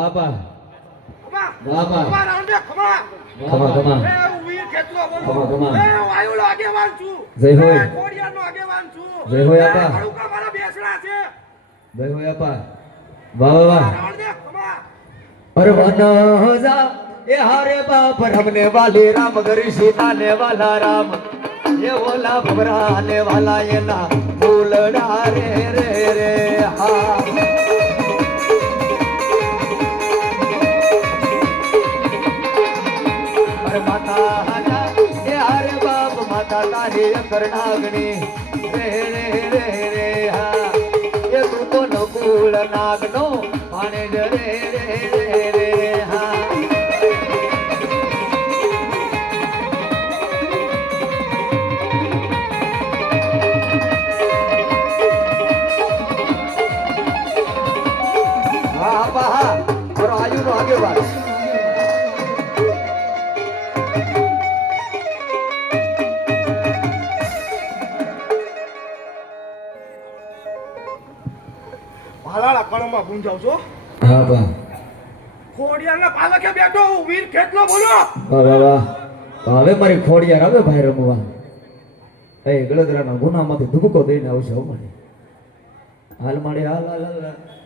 બાપા ખમા બાપા ખમા રાઉન્ડે ખમા ખમા ખમા એ વીર કેટલો બોલો ખમા ખમા એ વાયુલો આગેવાન છું જય હોય કોડિયાનો આગેવાન છું જય હોય આપા હળુકા મારા બેસડા છે જય હોય આપા વાહ વાહ વાહ રાઉન્ડે ખમા અરે વનજા એ હારે બાપ રમને વાલે રામ ગરી સીતા ને વાલા રામ એ ઓલા ભવરા ને વાલા એના ફૂલડા રે રે રે હા અરે માતા હાજા એ હારે બાપ માતા તારી કરણાગણી રે રે રે રે હા એ તું તો નકુળ નાગનો પાણે જ રે રે રે રે હા હા બા હા મારો આયુનો આગેવાન ભાલાળા કળમાં ગુંજાવ છો હા બા કોડિયાના પાલકે બેઠો હું વીર કેટલો બોલો વાહ વાહ વાહ તો હવે મારી ખોડિયાર આવે ભાઈ રમવા એ ગળદરાના ગુનામાંથી ધુબકો દઈને આવશે હો મારે હાલ મારે હાલ હાલ હાલ